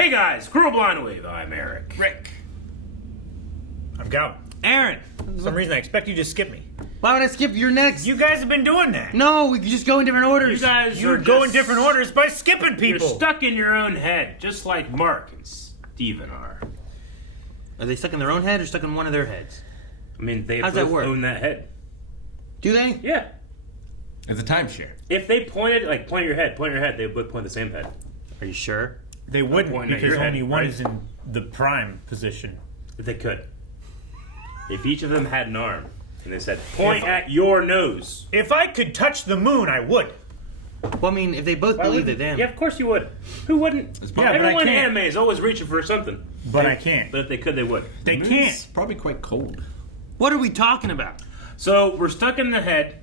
Hey guys, Cruel Blind Wave. I'm Eric. Rick. I'm Gal. Aaron. For some reason, I expect you to skip me. Why would I skip your next? You guys have been doing that. No, we could just go in different orders. You guys You are go in just- different orders by skipping people. You're stuck in your own head, just like Mark and Steven are. Are they stuck in their own head or stuck in one of their heads? I mean, they How's both that work? own that head. Do they? Yeah. It's a timeshare. If they pointed, like, point your head, they would both point the same head. Are you sure? They wouldn't pointing at because your head, only one right? is in the prime position. If they could. If each of them had an arm, and they said, point at your nose. If I could touch the moon, I would. Well, I mean, if they both Why believe wouldn't- that them. Yeah, of course you would. Who wouldn't? It's Yeah, but I Everyone in can't. anime is always reaching for something. But I can't. But if they could, they would. They It's can't. probably quite cold. What are we talking about? So, we're stuck in the head.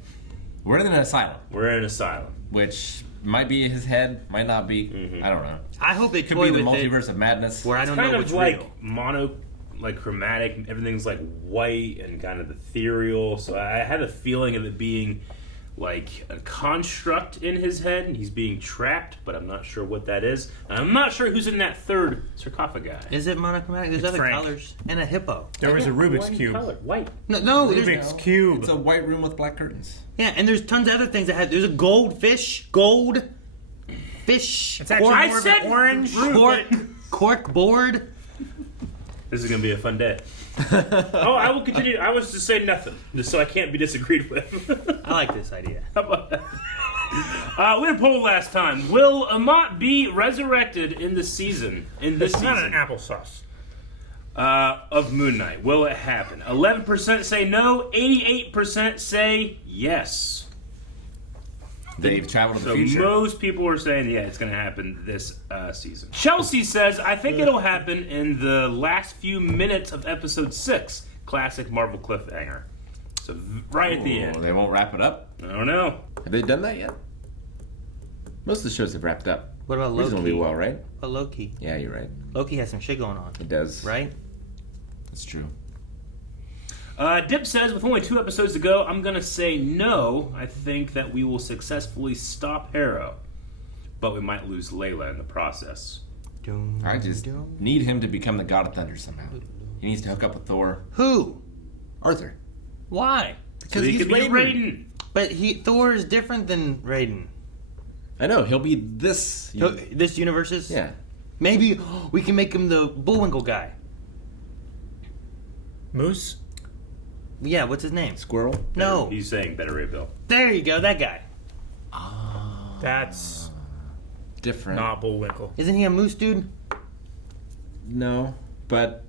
We're in an asylum, We're in an asylum. which might be his head, might not be. I don't know. I hope they Could toy be the with multiverse it of madness. where I don't Kind know of what's like real. chromatic. Everything's like white and kind of ethereal. So I had a feeling of it being like a construct in his head. He's being trapped, but I'm not sure what that is. And I'm not sure who's in that third sarcophagi. Is it monochromatic? There's other Frank. colors. And a hippo. There was a Rubik's White Cube. color, white. No, there's... Rubik's Cube. It's a white room with black curtains. Yeah, and there's tons of other things that have... There's a goldfish. Gold. Fish. It's actually I more said of an orange. Cork board. This is gonna be a fun day. Oh, I will continue. I was to say nothing, just so I can't be disagreed with. I like this idea. How about that? We had a poll last time. Will Amat be resurrected in the season? In this It's not an season applesauce. of Moon Knight? Will it happen? 11% say no. 88% say yes. They've traveled to the So future. most people are saying, yeah, it's going to happen this season. Chelsea says, I think it'll happen in the last few minutes of episode 6. Classic Marvel cliffhanger. So right at the end. They won't wrap it up. I don't know. Have they done that yet? Most of the shows have wrapped up. What about Loki? Reasonably well, right? But Loki. Yeah, you're right. Loki has some shit going on. It does. Right? It's true. Dip says, with only 2 episodes to go, I'm going to say no. I think that we will successfully stop Harrow. But we might lose Layla in the process. Doom, I just doom. need him to become the God of Thunder somehow. He needs to hook up with Thor. Who? Arthur. Why? So he could be Raiden. But Thor is different than Raiden. I know, he'll be this. This universe's? Yeah. Maybe we can make him the Bullwinkle guy. Moose. Yeah, what's his name? Squirrel. No. He's saying Better Ray Bill. There you go, that guy. That's Different. not Bullwinkle. Isn't he a moose dude? No, but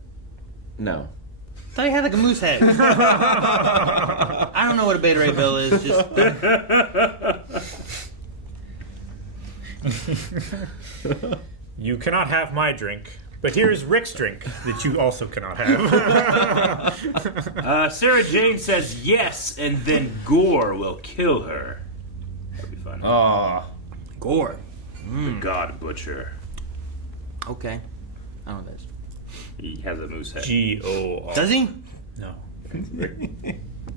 no. I thought he had like a moose head. I don't know what a Beta Ray Bill is. Just You cannot have my drink, but here's Rick's drink that you also cannot have. Sarah Jane says yes, and then Gore will kill her. That'd be fun. Oh. Gore. The God Butcher. Okay. I don't know what that is. He has a moose head. G-O-R. Does he? No.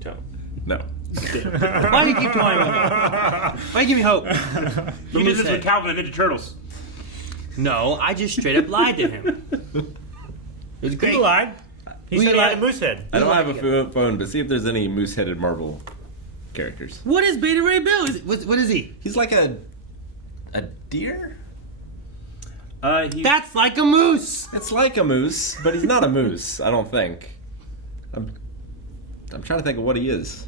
Tell him. No. Why do you keep toying with me? Why do you give me hope? He did this with Calvin and Ninja Turtles. No, I just straight up lied to him. It was great. He lied. He We said he had a lied. moose head. I don't have a phone, but see if there's any moose-headed Marvel characters. What is Beta Ray Bill? What is he? He's like a deer? That's like a moose. It's like a moose, but he's not a moose, I don't think. I'm trying to think of what he is.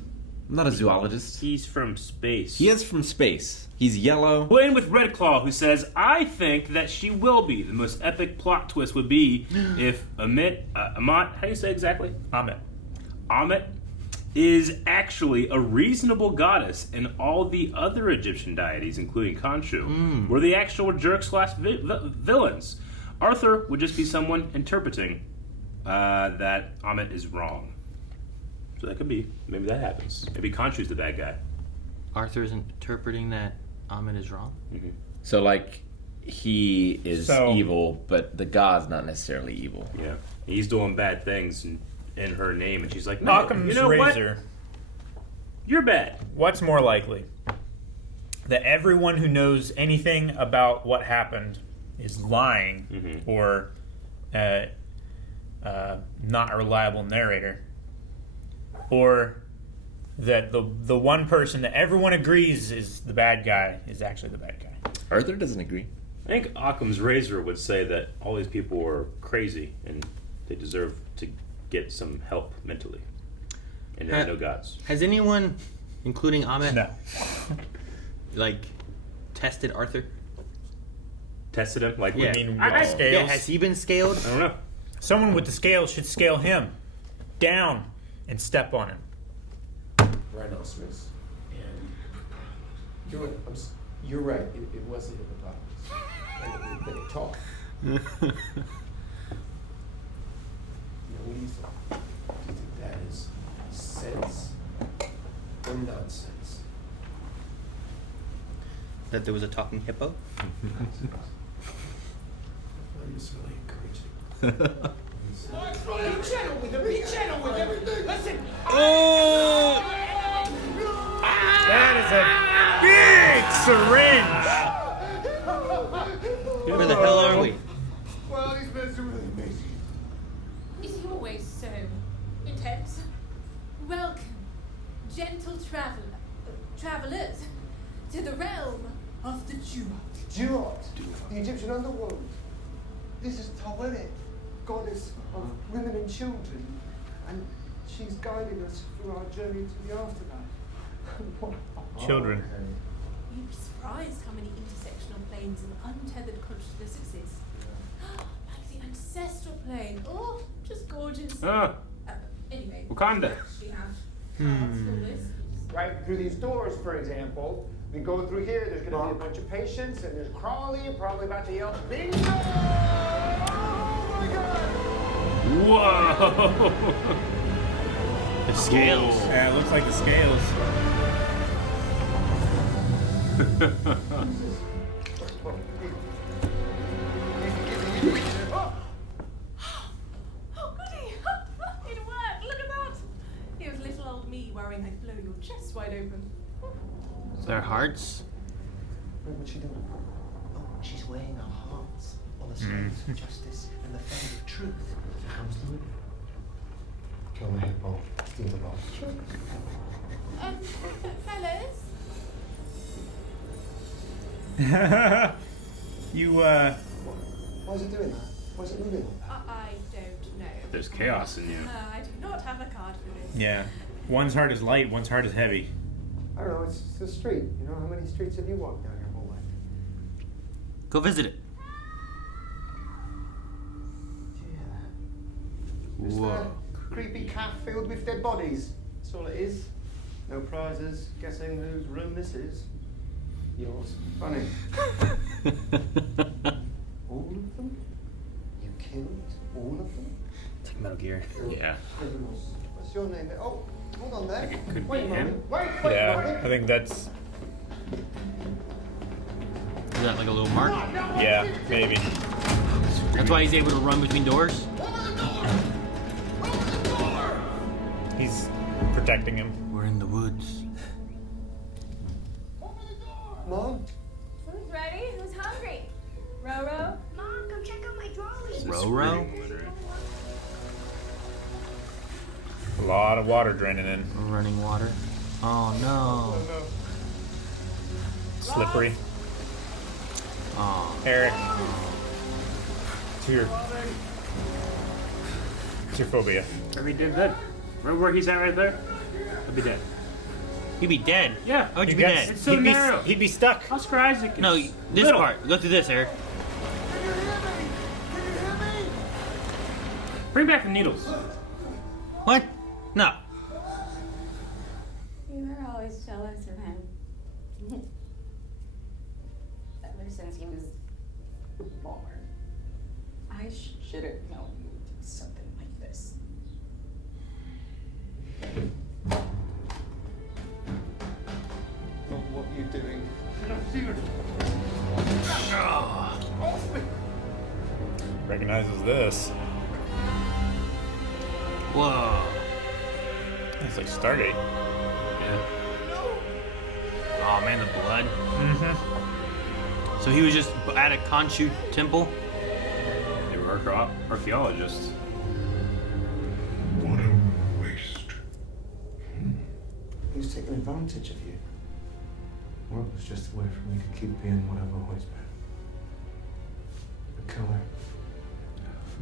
I'm not a zoologist. He's from space. He is from space. He's yellow. We'll end with Red Claw, who says, I think that she will be. The most epic plot twist would be if Amat, how do you say exactly? Amat is actually a reasonable goddess, and all the other Egyptian deities, including Khonshu, were the actual jerks/villains. Arthur would just be someone interpreting that Amat is wrong. So that could be. Maybe that happens. Maybe Khonshu's the bad guy. Arthur is interpreting that Amen is wrong. So, like, he is So- evil, but the god's not necessarily evil. Yeah. He's doing bad things in her name, and she's like, no, Occam's you know razor. what? You're bad. What's more likely? That everyone who knows anything about what happened is lying or not a reliable narrator, or that the one person that everyone agrees is the bad guy is actually the bad guy. Arthur doesn't agree. I think Occam's razor would say that all these people were crazy and they deserve to get some help mentally. And there are no gods. Has anyone, including Ahmed, No. tested Arthur? Tested him? Like, I mean, with the scales? Yeah, has he been scaled? I don't know. Someone with the scales should scale him down and step on him. Rhinoceros. And you're right. It was a hippopotamus. And it talked. What do you think? Do you think that is sense or nonsense? That there was a talking hippo? It's really encouraging. Be gentle with him. Be gentle with him. Listen. That is a big syringe! Where the hell are we? Well, these men are really amazing. Is he always so intense? Welcome, gentle travelers, to the realm of the Duat. Duat, the Egyptian underworld. This is Tawelet, goddess of women and children, and she's guiding us through our journey to the afterlife. Children. You'd be surprised how many intersectional planes and untethered consciousness exist. Like the ancestral plane. Oh, just gorgeous. Anyway. Wakanda. We have cards for this. Right through these doors, for example. We go through here, there's going to be a bunch of patients, and there's Crawley, probably about to yell, bingo! Oh my God! Whoa! The scales. Yeah, it looks like the scales. Oh, goody! It worked! Look at that! It was little old me worrying I'd blow your chest wide open. Their hearts? What's she doing? Oh, she's weighing our hearts on the scales of justice and the fame of truth. Here comes the winner. Kill the hippo, steal the ball. Fellas? Why is it doing that? Why is it moving? I don't know. There's chaos in you. I do not have a card for this. Yeah. One's heart is light, one's heart is heavy. I don't know, it's the street. You know, how many streets have you walked down your whole life? Go visit it. It's Whoa. a creepy calf filled with dead bodies. That's all it is. No prizes. Guessing whose room this is. Yours. Funny. All of them? You killed all of them? It's like Metal Gear. Yeah. Criminals. What's your name? Oh, hold on there. It could Wait a be moment. him. Wait a Yeah, moment. I think that's... Is that like a little mark? Yeah, maybe. That's why he's able to run between doors? He's protecting him. We're in the woods. Mom? Who's ready? Who's hungry? Roro? Mom, come check out my drawing. Roro? A lot of water draining in. Running water. Oh no. Slippery. Oh. Eric. It's your phobia. Or he did good. Remember where he's at right there? He'll be dead. You'd be dead. Yeah. How would you He be gets- dead? It's so he'd be- narrow. He'd be stuck. Oscar Isaac. No, is this little. part. Go through this, Eric. Bring back the needles. What? No. You were always jealous of him. Ever since he was born. I should have known you would do something like this. What are you doing? Recognizes this. Whoa. It's like Stargate. Yeah. Oh man, the blood. Mm-hmm. So he was just at a Khonshu temple? They were archaeologists. What a waste. He was taking advantage of you. Or it was just a way for me to keep being what I've always been. A killer.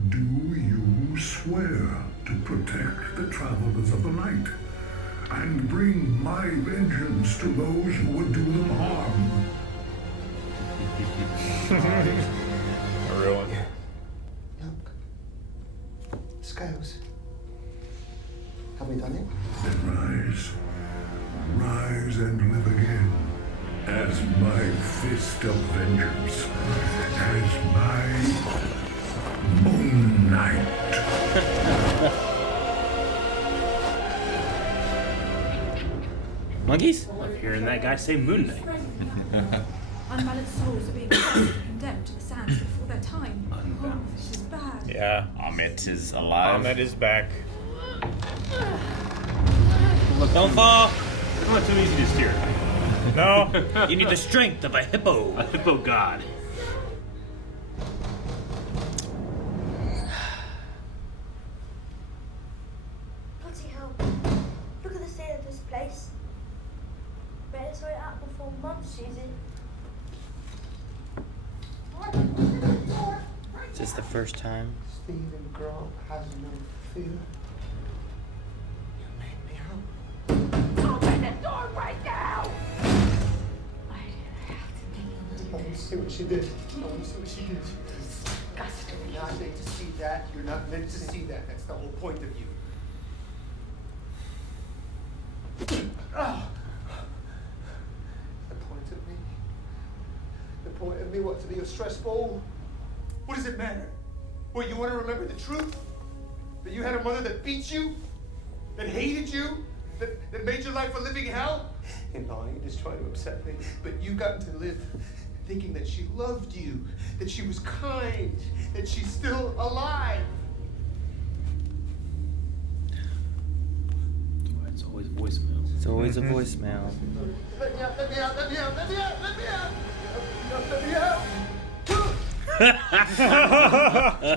Do you swear to protect the travelers of the night and bring my vengeance to those who would do them harm? A real one. Look. Scales. Have we done it? Then rise and live again as my fist of vengeance, as my Moon Knight. Monkeys? Love hearing that guy say Moon Knight. Unbalanced souls are being condemned to the sands before their time. Oh, this is bad. Yeah. Amit is alive. Ahmed is back. Don't fall! It's not too easy to steer. No. You need the strength of a hippo. A hippo god. Bloody hell. Look at the state of this place. Better sort it out before Mum sees it. Is this the first time? Stephen Grant has no fear. You made me help. Open the door right now! I didn't have to make you do I want to see what she did. I want to see what she did. disgusting. You're not meant to see that. You're not meant to see that. That's the whole point of you. The point of me? The point of me what, to be a stress ball? What does it matter? What, you want to remember the truth? That you had a mother that beat you? That hated you? That made your life a living hell? And all you just trying to upset me. But you got to live thinking that she loved you, that she was kind, that she's still alive. It's always voicemail. It's always a voicemail. Let me out, let me out, let me out, let me out, let me out! Let me out!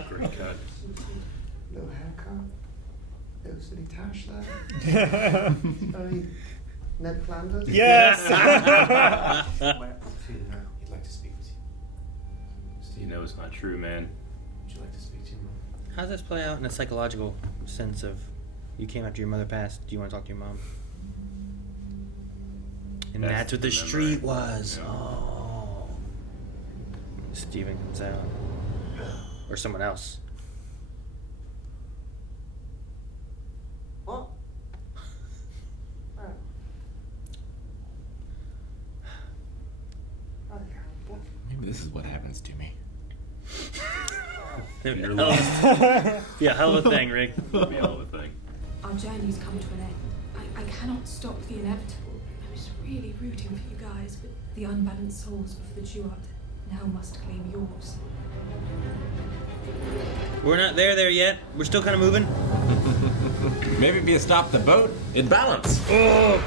Great cut. No haircut. No city tash there. Only Ned Flanders. Yes. He'd like to speak with you. You know it's not true, man. Would you like to speak to your mom? How does this play out in a psychological sense of you came after your mother passed? Do you want to talk to your mom? And that's what the memory. street was. Yeah. Oh. Steven comes out. Or someone else. What? Where? Maybe this is what happens to me. You're lost. Yeah, hell of a thing, Rick. It'll be a hell of a thing. Our journey's come to an end. I cannot stop the inevitable. I was really rooting for you guys, but the unbalanced souls of the Duat now must claim yours. We're not there yet. We're still kind of moving. Maybe if you stop the boat, it'd balance. Oh.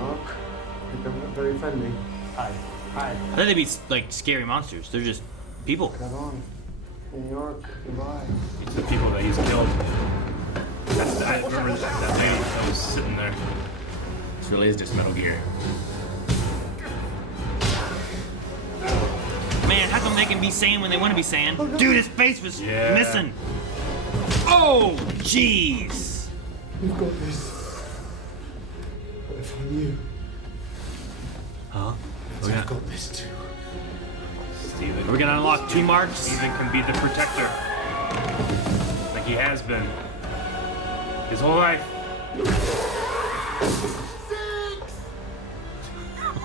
Mark, you don't look very friendly. Hi. Hi. I thought they'd be like scary monsters. They're just people. Come on. New York, goodbye. It's the people that he's killed. I remember that lady that was sitting there. This really is just Metal Gear. Man, how come they can be sane when they want to be sane? Oh, no. Dude, his face was Yeah. missing. Oh, jeez. We've got this. What if I knew? Huh? I've got this too. Steven. Are we gonna unlock 2 marks? Steven can be the protector. Like he has been. His whole life.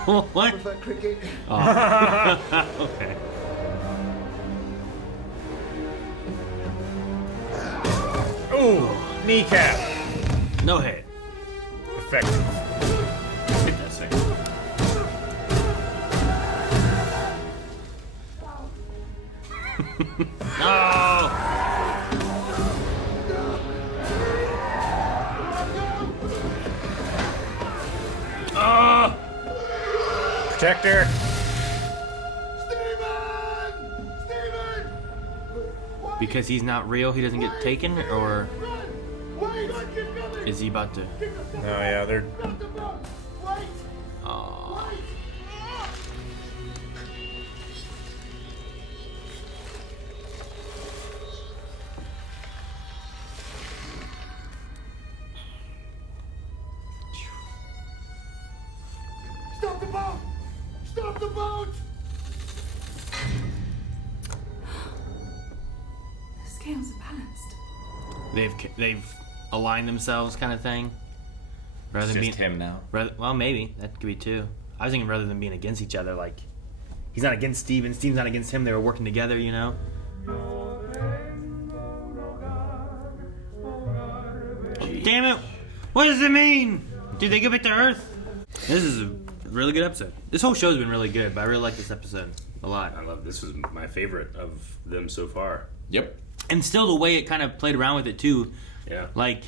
What? With that cricket. Okay. Ooh, kneecap. No head. Effective. Hit that second. Oh. Protect her. Because he's not real, he doesn't get taken, or is he about to? Oh yeah, they're. Aw. Stop the boat! Stop the boat! The scales are balanced. They've aligned themselves, kind of thing. Rather than Just being him now. well, maybe that could be too. I was thinking rather than being against each other, like he's not against Steven, Steven's not against him. They were working together, you know. Damn it! What does it mean? Did they go back to Earth? This is a really good episode. This whole show's been really good, but I really like this episode a lot. I love this. Was my favorite of them so far. Yep. And still the way it kind of played around with it too. Yeah. Like,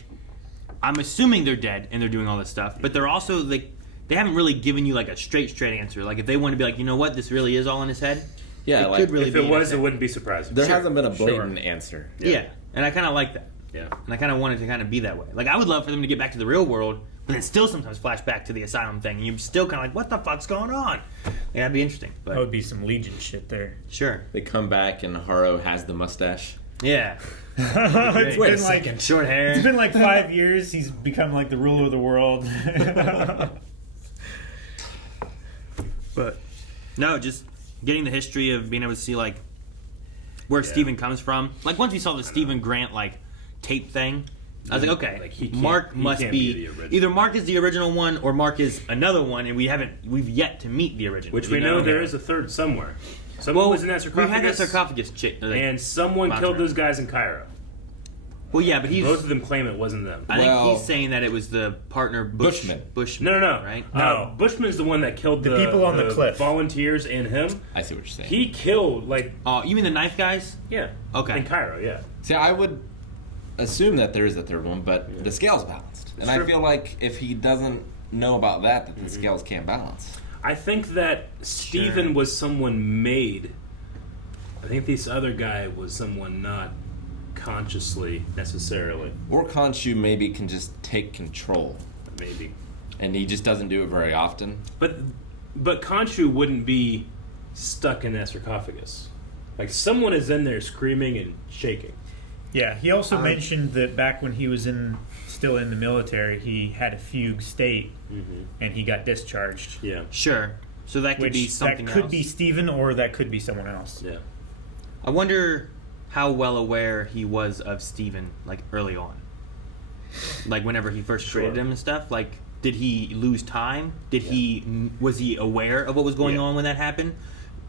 I'm assuming they're dead and they're doing all this stuff, but they're also like, they haven't really given you like a straight answer. Like, if they want to be like, you know what, this really is all in his head. Yeah, it like, could really if be it was, in his it head. wouldn't be surprising. There hasn't been a blatant answer. Yeah, and I kind of like that. Yeah. And I kind of wanted to kind of be that way. Like, I would love for them to get back to the real world, but then still sometimes flash back to the Asylum thing, and you're still kind of like, what the fuck's going on? Yeah, that'd be interesting. But That would be some Legion shit there. sure. They come back and Haro has the mustache. Yeah. It's Wait a been like second. Short hair. It's been like 5 years. He's become like the ruler of the world. But no, just getting the history of being able to see like where Steven comes from. Like, once we saw the Steven Grant like tape thing, I was like, okay, Like, he Mark must can't be the original. either Mark is the original one or Mark is another one, and we've yet to meet the original. Which you we know there is a third somewhere. Someone was in that we sarcophagus. had that sarcophagus chick, and someone monster. killed those guys in Cairo. Well, yeah, but Both of them claim it wasn't them. I think he's saying that it was the partner Bushman. Bushman. No. Right? No, Bushman's the one that killed The people on the cliff. volunteers and him. I see what you're saying. He killed like Oh, you mean the knife guys? yeah. Okay. In Cairo, yeah. See, I would assume that there is a third one, but the scale's balanced. And I Sure. feel like if he doesn't know about that the scales can't balance. I think that Steven was someone made. I think this other guy was someone not consciously necessarily. Or Khonshu maybe can just take control. Maybe. And he just doesn't do it very often. But Khonshu wouldn't be stuck in that sarcophagus. Like, someone is in there screaming and shaking. Yeah, he also mentioned that back when he was still in the military, he had a fugue state, and he got discharged. Yeah. Sure. So that could be something that could else. be Steven, or that could be someone else. Yeah. I wonder how well aware he was of Steven, like, early on. Like, whenever he first created him and stuff. Like, did he lose time? Was he aware of what was going on when that happened?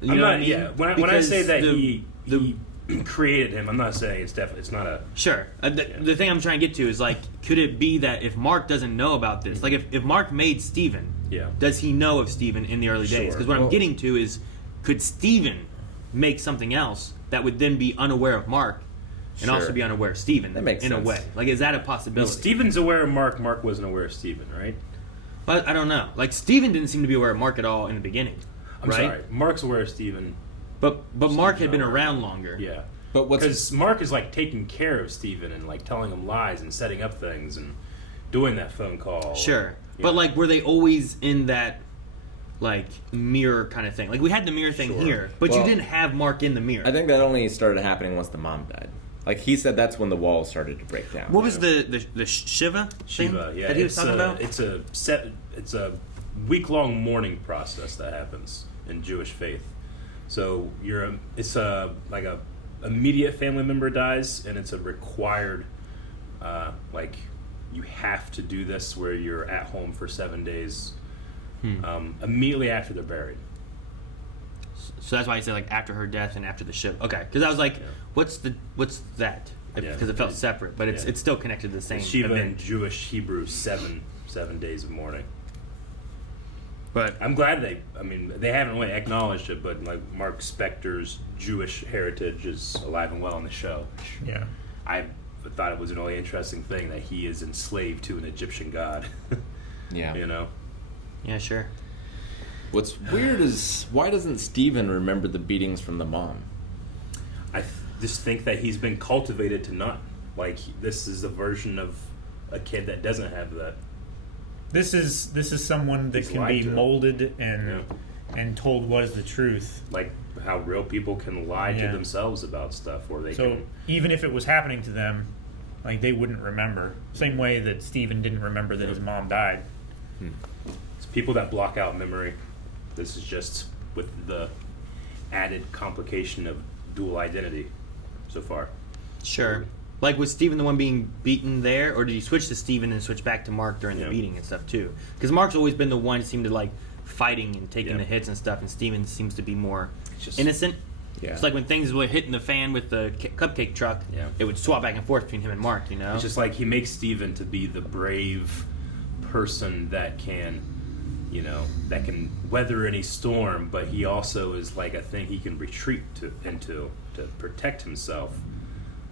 You know what I mean? Yeah. When I Because say that the he created him, I'm not saying it's not a... Sure. The thing I'm trying to get to is, like, could it be that if Mark doesn't know about this, like, if Mark made Steven, does he know of Steven in the early days? Because what I'm getting to is, could Steven make something else that would then be unaware of Mark and also be unaware of Steven in a way? Like, is that a possibility? Steven's aware of Mark. Mark wasn't aware of Steven, right? But I don't know. Like, Steven didn't seem to be aware of Mark at all in the beginning. I'm right? sorry. Mark's aware of Steven. But Mark had been around longer. Yeah. But because Mark is like taking care of Steven and like telling him lies and setting up things and doing that phone call. Sure. But like, were they always in that like mirror kind of thing? Like, we had the mirror thing here, but you didn't have Mark in the mirror. I think that only started happening once the mom died. Like, he said that's when the walls started to break down. What was the Shiva thing Shiva, yeah. that he was talking about? It's a week-long mourning process that happens in Jewish faith. So it's like a immediate family member dies, and it's a required, like, you have to do this where you're at home for 7 days, immediately after they're buried. So that's why I said like after her death and after the ship. Okay, because I was like, what's that? Because it felt separate, but it's still connected to the same Shiva event. in Jewish Hebrew, 7 days of mourning. But I'm glad they haven't really acknowledged it, but like Mark Spector's Jewish heritage is alive and well on the show. Yeah. I thought it was a really interesting thing that he is enslaved to an Egyptian god. Yeah. You know? Yeah, sure. What's weird is why doesn't Steven remember the beatings from the mom? I just think that he's been cultivated to not. Like, this is a version of a kid that doesn't have that. This is someone that can be molded and told what is the truth. Like how real people can lie to themselves about stuff, or they can. Even if it was happening to them, like they wouldn't remember. Same way that Steven didn't remember that his mom died. It's people that block out memory. This is just with the added complication of dual identity so far. Sure. Like, was Steven the one being beaten there, or did he switch to Steven and switch back to Mark during the beating and stuff too? Because Mark's always been the one who seemed to like fighting and taking the hits and stuff, and Steven seems to be more innocent. Yeah. It's like when things were hitting the fan with the cupcake truck, it would swap back and forth between him and Mark, you know? It's just like he makes Steven to be the brave person that can, you know, that can weather any storm, but he also is like a thing he can retreat into to protect himself.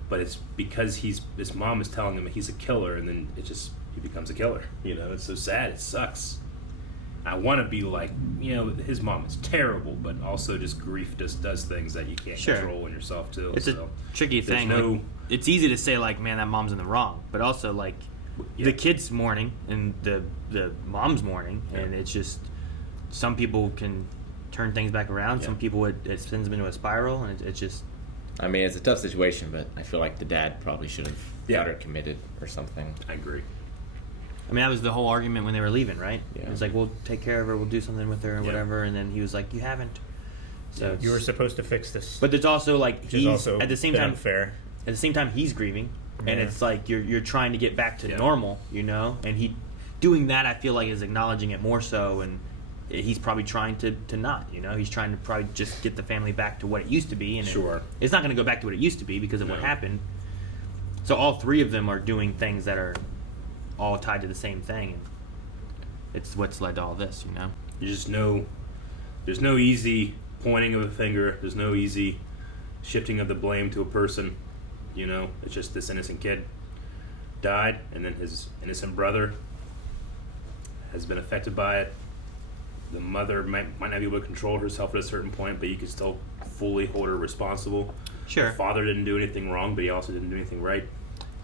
But it's because his mom is telling him he's a killer, and then he becomes a killer. You know, it's so sad. It sucks. I want to be like, you know, his mom is terrible, but also just grief just does things that you can't control in yourself too. It's a tricky thing. Like, it's easy to say like, man, that mom's in the wrong, but also like the kid's mourning and the mom's mourning, and it's just some people can turn things back around. Some people it sends them into a spiral, and it's just. I mean, it's a tough situation, but I feel like the dad probably should have got her committed or something. I agree. I mean, that was the whole argument when they were leaving, right? Yeah. It was like, we'll take care of her, we'll do something with her, or whatever, and then he was like, you haven't. So you were supposed to fix this. But there's also like he's also at the same time unfair. At the same time, he's grieving, and it's like you're trying to get back to normal, you know. And he doing that, I feel like, is acknowledging it more so, and he's probably trying to not, you know. He's trying to probably just get the family back to what it used to be, and it's not going to go back to what it used to be because of what happened. So all three of them are doing things that are all tied to the same thing, and it's what's led to all this, you know. You just know there's no easy pointing of a finger. There's no easy shifting of the blame to a person, you know. It's just this innocent kid died, and then his innocent brother has been affected by it. The mother might not be able to control herself at a certain point, but you can still fully hold her responsible. Sure. The father didn't do anything wrong, but he also didn't do anything right.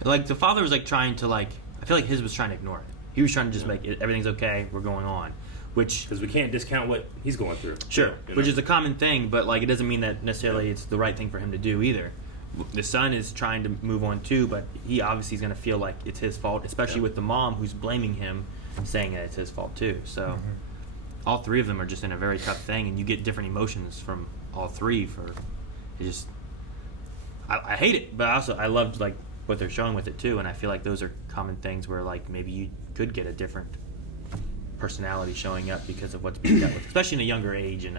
Like, the father was like trying to like, I feel like his was trying to ignore it. He was trying to just make it, everything's okay, we're going on. Which, because we can't discount what he's going through. Sure. You know? Which is a common thing, but like it doesn't mean that necessarily it's the right thing for him to do either. The son is trying to move on too, but he obviously is going to feel like it's his fault, especially with the mom who's blaming him, saying that it's his fault too. So all three of them are just in a very tough thing, and you get different emotions from all three. I hate it, but I loved like what they're showing with it too, and I feel like those are common things where like maybe you could get a different personality showing up because of what's being dealt with, especially in a younger age, and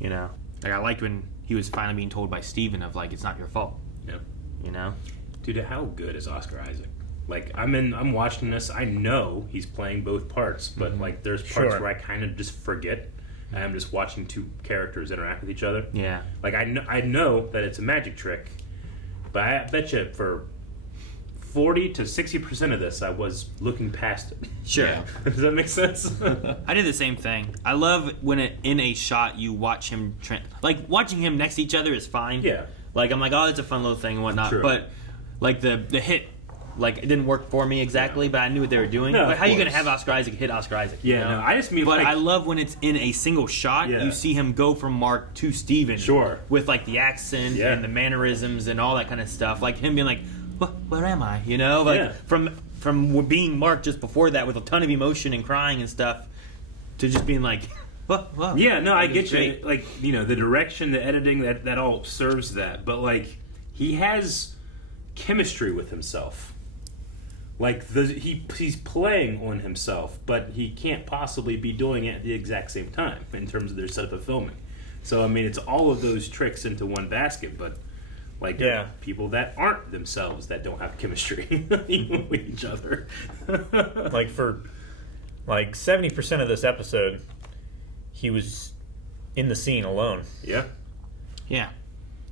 you know, like I liked when he was finally being told by Steven of like, it's not your fault. Yep. You know, dude, how good is Oscar Isaac? Like I'm watching this. I know he's playing both parts, but like there's parts where I kind of just forget. And I'm just watching two characters interact with each other. Yeah. Like I know that it's a magic trick, but I bet you for 40 to 60% of this, I was looking past it. Sure. Yeah. Does that make sense? I did the same thing. I love when in a shot you watch him like watching him next to each other is fine. Yeah. Like I'm like, oh, it's a fun little thing and whatnot. True. But like the hit, like it didn't work for me exactly, but I knew what they were doing. No, like, how are you gonna have Oscar Isaac hit Oscar Isaac? Yeah, you know? no, I just mean. But like, I love when it's in a single shot. Yeah. You see him go from Mark to Steven. Sure. With like the accent and the mannerisms and all that kind of stuff. Like him being like, where am I? You know, like from being Mark just before that with a ton of emotion and crying and stuff, to just being like, whoa. Yeah, no, I get you. Like, you know, the direction, the editing, that all serves that. But like, he has chemistry with himself. Like he's playing on himself, but he can't possibly be doing it at the exact same time in terms of their setup of filming. So I mean, it's all of those tricks into one basket, but like people that aren't themselves that don't have chemistry with each other. Like for like 70% of this episode, he was in the scene alone. Yeah. Yeah.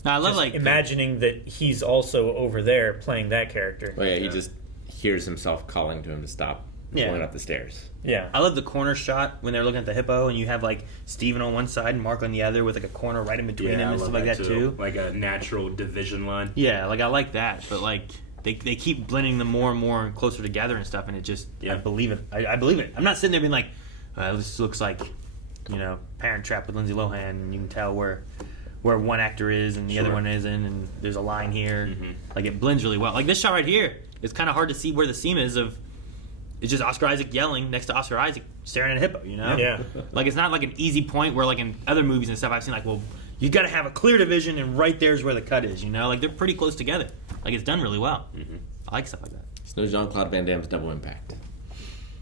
No, I love just like imagining that he's also over there playing that character. Oh yeah, he just hears himself calling to him to stop going up the stairs. Yeah. I love the corner shot when they're looking at the hippo, and you have like Steven on one side and Mark on the other, with like a corner right in between them I and love stuff like that too. Like a natural division line. Yeah, like I like that, but like they keep blending them more and more closer together and stuff, and it just I believe it. I believe it. I'm not sitting there being like, this looks like, Parent Trap with Lindsay Lohan, and you can tell where one actor is and the other one isn't, and there's a line here. Mm-hmm. Like it blends really well. Like this shot right here, it's kind of hard to see where the seam is of. It's just Oscar Isaac yelling next to Oscar Isaac staring at a hippo, Yeah. Like it's not like an easy point where like in other movies and stuff I've seen like, well, you got to have a clear division and right there's where the cut is, Like they're pretty close together. Like it's done really well. Mm-hmm. I like stuff like that. It's no Jean-Claude Van Damme's Double Impact,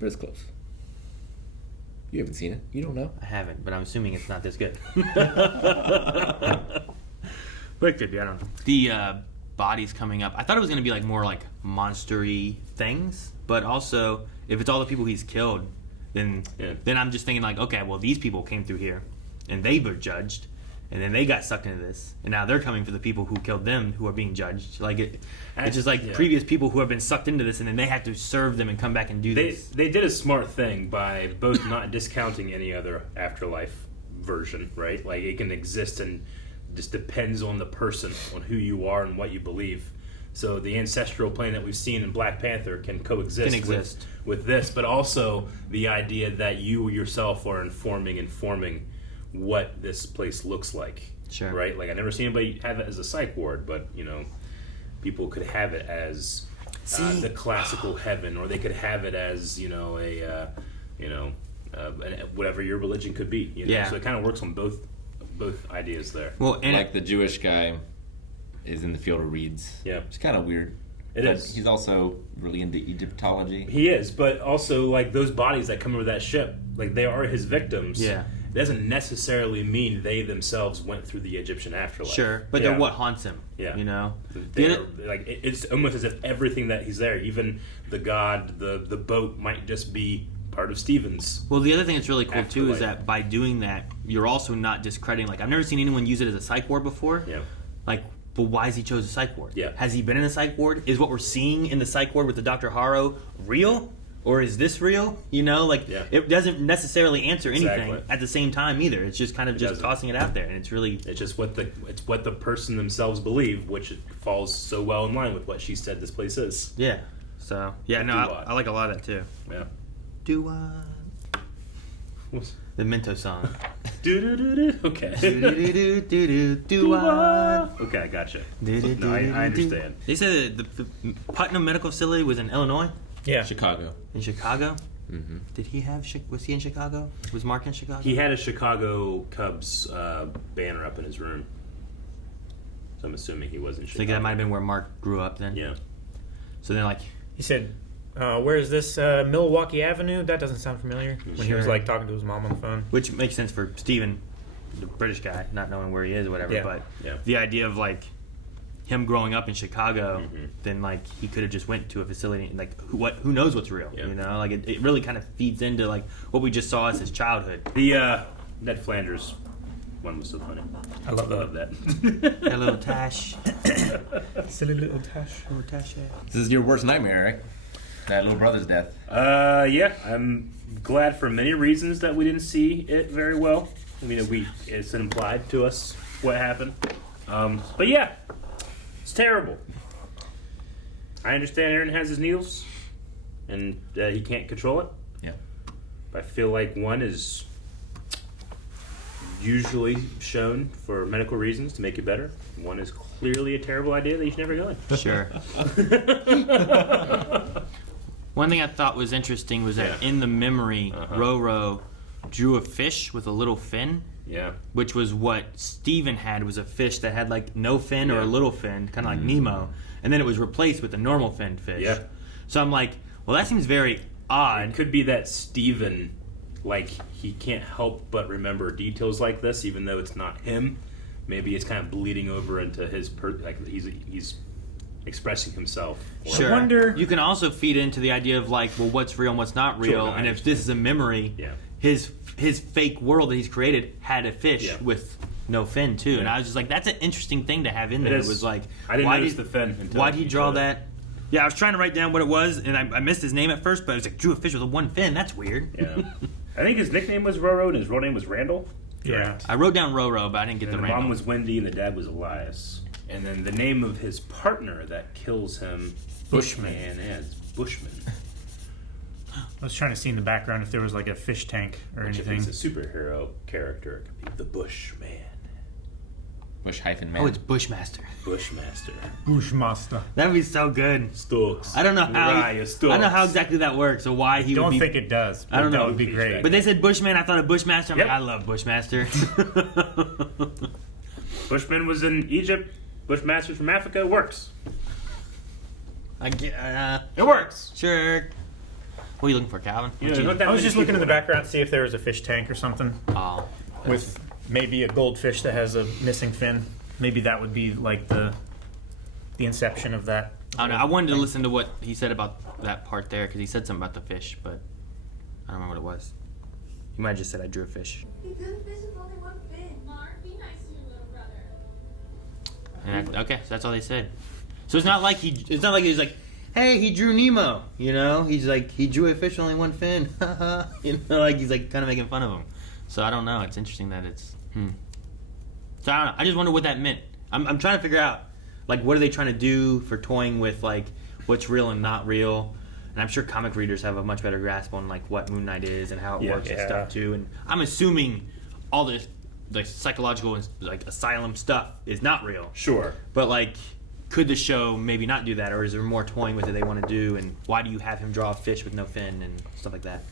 but it's close. You haven't seen it. You don't know. I haven't, but I'm assuming it's not this good. But it could be. I don't know. The bodies coming up. I thought it was going to be like more like monster-y things, but also if it's all the people he's killed, then I'm just thinking like, okay, well these people came through here, and they were judged, and then they got sucked into this, and now they're coming for the people who killed them, who are being judged. Like it's just like previous people who have been sucked into this, and then they had to serve them and come back and do this. They did a smart thing by both not discounting any other afterlife version, right? Like it can exist and just depends on the person, on who you are and what you believe. So the ancestral plane that we've seen in Black Panther can coexist with this, but also the idea that you yourself are informing what this place looks like. Sure. Right? Like I never seen anybody have it as a psych ward, but people could have it as the classical heaven, or they could have it as whatever your religion could be. Yeah. So it kind of works on both ideas there. Well, and like the Jewish guy is in the field of reeds. Yeah. It's kind of weird. It is. He's also really into Egyptology. He is, but also like those bodies that come over that ship, like they are his victims. Yeah. It doesn't necessarily mean they themselves went through the Egyptian afterlife. Sure, but they're what haunts him. Yeah. It's almost as if everything that he's there, even the god, the boat, might just be part of Steven's. Well, the other thing that's really cool too is afterlife. that by doing that, you're also not discrediting. Like I've never seen anyone use it as a psych ward before. Yeah. Like, but why has he chose a psych ward? Yeah. Has he been in a psych ward? Is what we're seeing in the psych ward with the Dr. Harrow real? Or is this real? It doesn't necessarily answer anything at the same time either. It's just kind of tossing it out there, and it's just what the person themselves believe, which falls so well in line with what she said this place is. Yeah. So I like a lot of that too. Yeah. Do the Minto song. Okay. Do Okay, I gotcha. No, I understand. They said the Putnam Medical Facility was in Illinois. Yeah. Chicago. In Chicago? Mm-hmm. Did he have? Was he in Chicago? Was Mark in Chicago? He had a Chicago Cubs banner up in his room. So I'm assuming he was in Chicago. So that might have been where Mark grew up then? Yeah. So then he said, where is this Milwaukee Avenue? That doesn't sound familiar. When he was like talking to his mom on the phone. Which makes sense for Steven, the British guy, not knowing where he is or whatever. Yeah. But the idea of like him growing up in Chicago, then like he could have just went to a facility and like who knows what's real, Like it really kind of feeds into like what we just saw as his childhood. The Ned Flanders one was so funny. I love that. That little Tash. Silly little Tash. Little Tash. This is your worst nightmare, Eric. That little brother's death. Yeah, I'm glad for many reasons that we didn't see it very well. I mean, it's implied to us what happened. But yeah, it's terrible. I understand Aaron has his needles, and he can't control it. Yeah. But I feel like one is usually shown for medical reasons to make you better. One is clearly a terrible idea that you should never go in. Sure. One thing I thought was interesting was that in the memory, Roro drew a fish with a little fin. Yeah. Which was what Steven had, was a fish that had like no fin or a little fin, kind of like Nemo. And then it was replaced with a normal fin fish. Yeah. So I'm like, well, that seems very odd. It could be that Steven, like, he can't help but remember details like this, even though it's not him. Maybe it's kind of bleeding over into his he's expressing himself. Sure. I wonder. You can also feed into the idea of like, well, what's real and what's not real, Sure, and if this is a memory, his fake world that he's created had a fish with no fin too, and I was just like, that's an interesting thing to have in there. It was like, I didn't notice the fin until why'd he draw that? Yeah, I was trying to write down what it was, and I missed his name at first, but I was like, drew a fish with a one fin. That's weird. Yeah. I think his nickname was Roro and his real name was Randall. Yeah. I wrote down Roro, but I didn't get And the the Randall. mom was Wendy and the dad was Elias. And then the name of his partner that kills him, Bushman. is Bushman. I was trying to see in the background if there was like a fish tank or Which if anything. he's a superhero character, it could be the Bushman. Bush-man. Oh, it's Bushmaster. Bushmaster. Bushmaster. That'd be so good. Stokes. I don't know how. Mariah Stokes. I don't know how exactly that works or why he Don't would be. think it does. I don't know. That would be great. But they said Bushman. I thought of Bushmaster. I'm Yep. like, I love Bushmaster. Bushman was in Egypt. Bushmasters from Africa. It works. It works. Sure. What are you looking for, Calvin? You know, not that I was many just looking in the people- background to see if there was a fish tank or something Oh. with maybe a goldfish that has a missing fin. Maybe that would be like the inception of that. I don't know. I wanted to listen to what he said about that part there because he said something about the fish, but I don't remember what it was. He might have just said I drew a fish. You drew the fish with only one fin. Mark, be nice to your little brother. And okay, so that's all they said. So it's not like he was like, hey, he drew Nemo. You know, he's like he drew a fish with only one fin. You know, like he's like kind of making fun of him. So I don't know. It's interesting that it's. So I don't know. I just wonder what that meant. I'm trying to figure out, like, what are they trying to do for toying with, like, what's real and not real. And I'm sure comic readers have a much better grasp on, like, what Moon Knight is and how it works and stuff, too. And I'm assuming all this, like, psychological and, like, Asylum stuff is not real. Sure. But, like, could the show maybe not do that? Or is there more toying with it they want to do? And why do you have him draw a fish with no fin and stuff like that?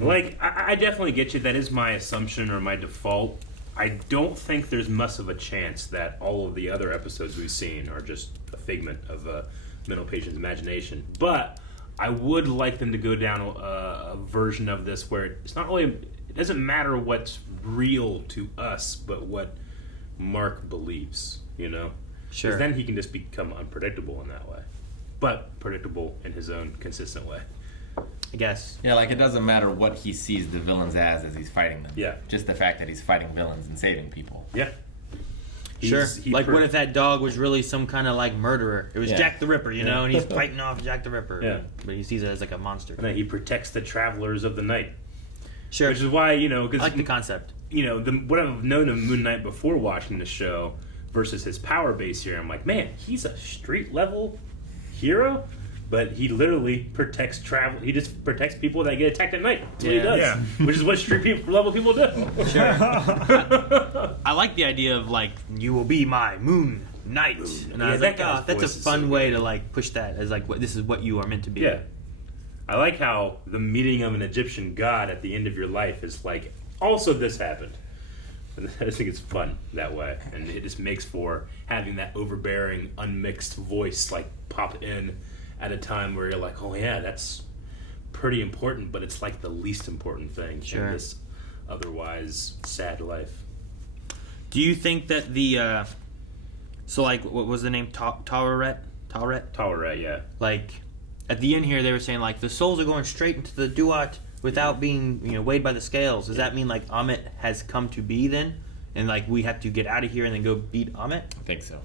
Like, I definitely get you. That is my assumption or my default. I don't think there's much of a chance that all of the other episodes we've seen are just a figment of a mental patient's imagination. But I would like them to go down a version of this where it's not really, it doesn't matter what's real to us, but what Mark believes, you know? Sure. Because then he can just become unpredictable in that way. But predictable in his own consistent way. I guess. Yeah, like it doesn't matter what he sees the villains as he's fighting them. Yeah. Just the fact that he's fighting villains and saving people. Yeah. Sure. Like, what if that dog was really some kind of, like, murderer? It was Jack the Ripper, you know, and he's fighting off Jack the Ripper. Yeah. But he sees it as, like, a monster. And then he protects the travelers of the night. Sure. Which is why, you know, because I like the concept. You know, what I've known of Moon Knight before watching the show versus his power base here, I'm like, man, he's a street level hero, but he literally protects travel. He just protects people that get attacked at night. That's what he does. Yeah. Which is what level people do. Sure. I like the idea of, like, you will be my Moon Knight. And I was like, oh, that's a fun way to, like, push that as, like, this is what you are meant to be. Yeah. I like how the meeting of an Egyptian god at the end of your life is like, also this happened. I just think it's fun that way, and it just makes for having that overbearing, unmixed voice like pop in at a time where you're like, oh yeah, that's pretty important, but it's like the least important thing in this otherwise sad life. Do you think that the so, like, what was the name? Taweret, yeah. Like, at the end here, they were saying, like, the souls are going straight into the Duat without being, you know, weighed by the scales. Does that mean, like, Amit has come to be then? And, like, we have to get out of here and then go beat Amit? I think so.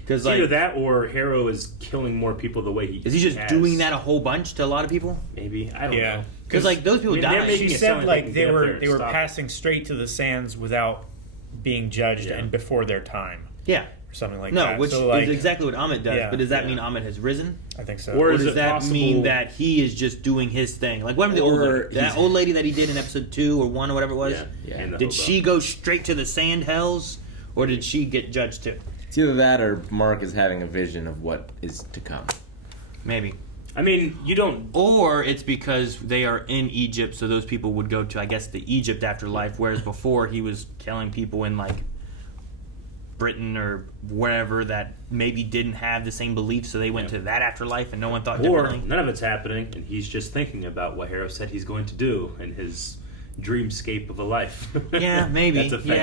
Because, Either like, that or Harrow is killing more people the way he is he just has. doing that a whole bunch to a lot of people? Maybe. I don't know. Because, like, those people they're died. making She it sound said like like they they can get up there were and they were stop it. passing straight to the sands without being judged and before their time. Yeah. Or something like No, that. which So, like, is exactly what Amit does. yeah, but does that mean Amit has risen? I think so. Or is does it that possible- mean that he is just doing his thing? Like, what happened to the old Or lady? That he's- old lady that he did in episode 2 or 1 or whatever it was? Yeah. And the Did hobo. she go straight to the sand hells? Or did she get judged too? It's either that or Mark is having a vision of what is to come. Maybe. I mean, you don't. Or it's because they are in Egypt, so those people would go to, I guess, the Egypt afterlife, whereas before he was killing people in, like, Britain or wherever that maybe didn't have the same beliefs, so they went to that afterlife and no one thought Or differently. none of it's happening, and he's just thinking about what Harrow said he's going to do in his dreamscape of a life. Yeah, maybe. That's affecting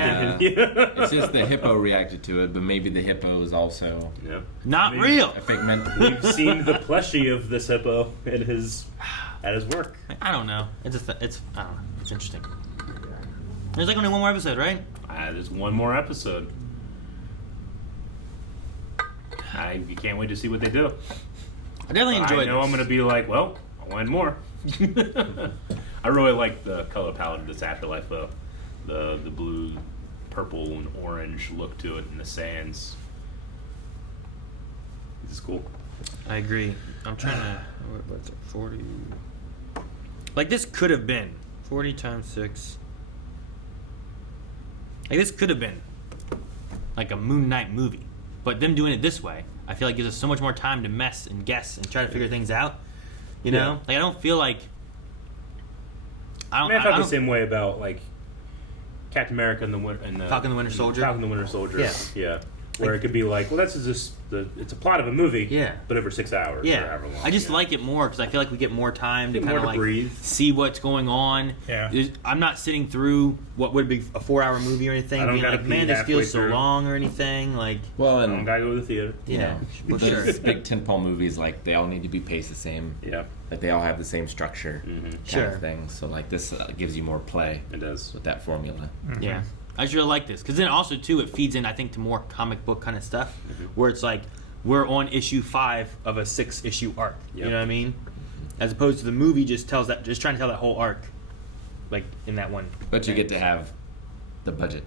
Yeah. him. It's just the hippo reacted to it, but maybe the hippo is also Yeah. Not I mean, real. a figment. We've seen the plushie of this hippo at his work. I don't know. I don't know. It's interesting. There's like only one more episode, right? There's one more episode. You can't wait to see what they do. I definitely enjoyed it. I know I'm going to be like, well, I wanted more. I really like the color palette of this Afterlife, though. The blue, purple, and orange look to it in the sands. This is cool. I agree. I'm trying to... What's it? 40... Like, this could have been 40 times 6. Like, this could have been like a Moon Knight movie. But them doing it this way, I feel like gives us so much more time to mess and guess and try to figure things out. You know? Like, I don't feel like... I felt the same way about, like, Captain America and the Falcon the Winter Soldier. Falcon the Winter Soldier. Yeah. Where it could be like, well, that's just it's a plot of a movie. Yeah. But over 6 hours. Yeah. Or however long. I just like it more because I feel like we get more time to kind of like breathe. see what's going on. Yeah. I'm not sitting through what would be a 4-hour movie or anything, I don't being gotta like, pee man, this halfway feels so through. long or anything. Like, Well, I don't and gotta go to the theater. yeah, for those sure. big tentpole movies, like they all need to be paced the same. Yeah. Like they all have the same structure, kind Sure. of thing. So like this gives you more play. It does. With that formula. Yeah. I just really like this because then also too it feeds in I think to more comic book kind of stuff where it's like we're on issue 5 of a 6-issue arc. Yep. You know what I mean? As opposed to the movie just trying to tell that whole arc, like in that one. But you get to have the budget.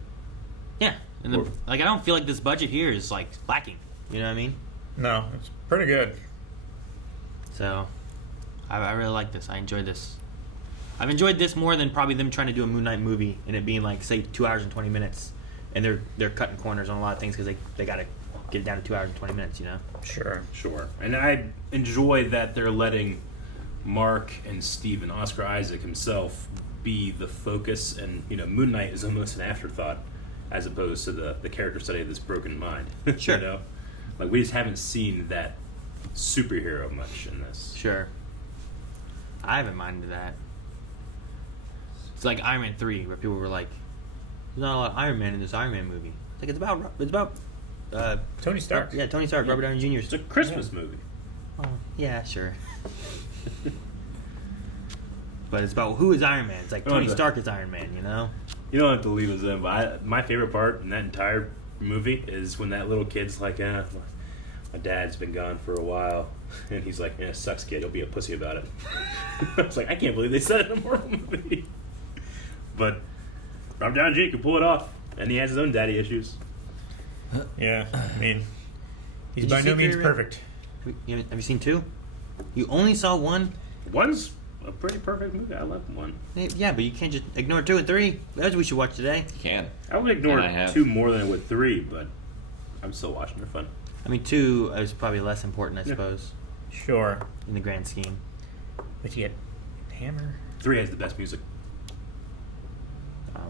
Yeah, and I don't feel like this budget here is like lacking. You know what I mean? No, it's pretty good. So, I really like this. I enjoyed this. I've enjoyed this more than probably them trying to do a Moon Knight movie and it being like say 2 hours and 20 minutes, and they're cutting corners on a lot of things because they got to get it down to 2 hours and 20 minutes. You know? Sure. And I enjoy that they're letting Mark and Steven, Oscar Isaac himself, be the focus, and Moon Knight is almost an afterthought as opposed to the character study of this broken mind. Sure. Like we just haven't seen that superhero much in this. Sure. I haven't minded that. It's like Iron Man 3, where people were like, "There's not a lot of Iron Man in this Iron Man movie." Like it's about Tony Stark. Yeah, Tony Stark, Robert Downey Jr. It's a Christmas movie. Well, yeah, sure. But it's about who is Iron Man. It's like Tony Stark is Iron Man, you know? You don't have to leave us in, but my favorite part in that entire movie is when that little kid's like, my dad's been gone for a while. And he's like, sucks, kid. He'll be a pussy about it. I was like, I can't believe they said it in a Marvel movie. But Robert Downey Jr. can pull it off. And he has his own daddy issues. Yeah, I mean, he's Did by you no see means Fury? perfect. Have you seen 2? You only saw 1? One's a pretty perfect movie. I love 1. Yeah, but you can't just ignore 2 and 3. That's what we should watch today. You can. I would ignore And I have. 2 more than I would 3, but I'm still watching. They're fun. I mean, 2 is probably less important, I Yeah. suppose, Sure. in the grand scheme. But you get Hammer. 3 has the best music.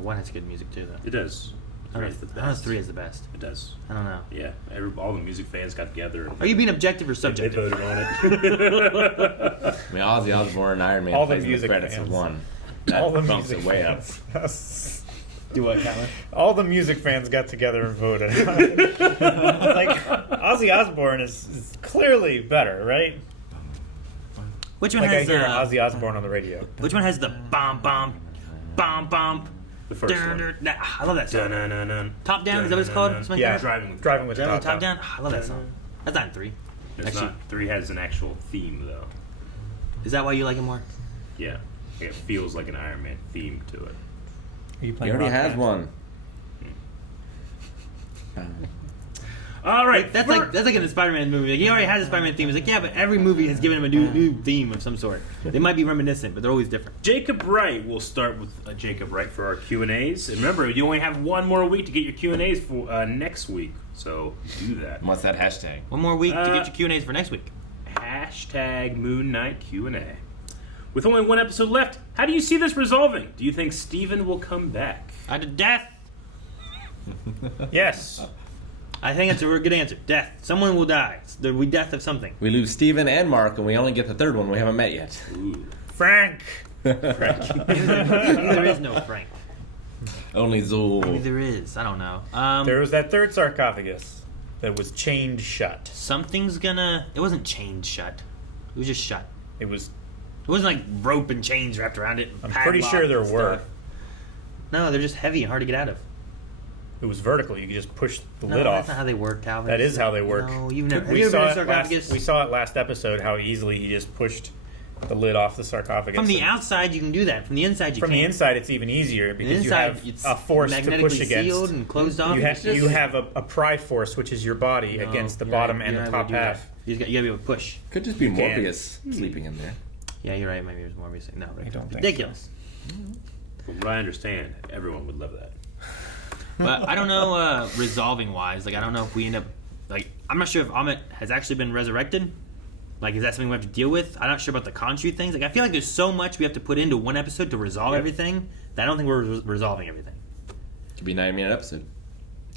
1 has good music too, though. It does. I 3 don't has the know if 3 best. is the best. It does. I don't know. Yeah, all the music fans got together. And Are you being objective or they subjective? voted on it. I mean, Ozzy Osbourne and Iron Man All the plays in the music credits fans. of 1. That All the bumps music it way up. fans. Do what, Kyler? All the music fans got together and voted. Like, Ozzy Osbourne is clearly better, right? Which one Like I has hear Ozzy Osbourne on the radio. Which one has the bomb bomb bomb bomb? The first one. I love that song. Dun-dun-dun-dun. Top Down, is that what it's called? Something like Yeah, that? Driving with Driving with Driving Top Top Down. I love that song. That's not in 3. It's Actually, not. 3 has an actual theme, though. is that why you like it more? Yeah. It feels like an Iron Man theme to it. Are you He playing already Rock has Band? one. All right. That's like in a Spider-Man movie. Like, he already has a Spider-Man theme. It's like, yeah, but every movie has given him a new theme of some sort. They might be reminiscent, but they're always different. Jacob Wright. We'll start with Jacob Wright for our Q&As. And remember, you only have one more week to get your Q&As for next week. So do that. What's that hashtag? One more week to get your Q&As for next week. Hashtag Moon Knight Q&A. With only one episode left, how do you see this resolving? Do you think Steven will come back? To death. Yes. I think that's a real good answer. Death. Someone will die. There will be death of something. We lose Steven and Mark, and we only get the third one we haven't met yet. Ooh. Frank. Maybe there is no Frank. Only Zool. Maybe there is. I don't know. There was that third sarcophagus that was chained shut. Something's gonna... It wasn't chained shut. It was just shut. It was... It wasn't like rope and chains wrapped around it. And I'm pretty padlock sure there and were. stuff. No, they're just heavy and hard to get out of. it was vertical. You could just push the lid No, off. that's not how they work, Calvin. That is how they work. No, you've never. Have We you ever saw been to it sarcophagus? we saw it last episode how easily he just pushed the lid off the sarcophagus. From the outside, you can do that. From the inside, you From can't. the inside, it's even easier because you have it's a force to push magnetically against. sealed and closed off. You have a pry force, which is your body, against the bottom and the top half. You gotta be able to push. Could just be Morbius sleeping in there. Yeah, you're right. Maybe there's Morbius. No, I don't think ridiculous. From what I understand, everyone would love that. But I don't know, resolving wise. Like, I don't know if we end up. Like, I'm not sure if Amit has actually been resurrected. Like, is that something we have to deal with? I'm not sure about the Khonshu things. Like, I feel like there's so much we have to put into one episode to resolve everything that I don't think we're resolving everything. Could be a 9-minute episode.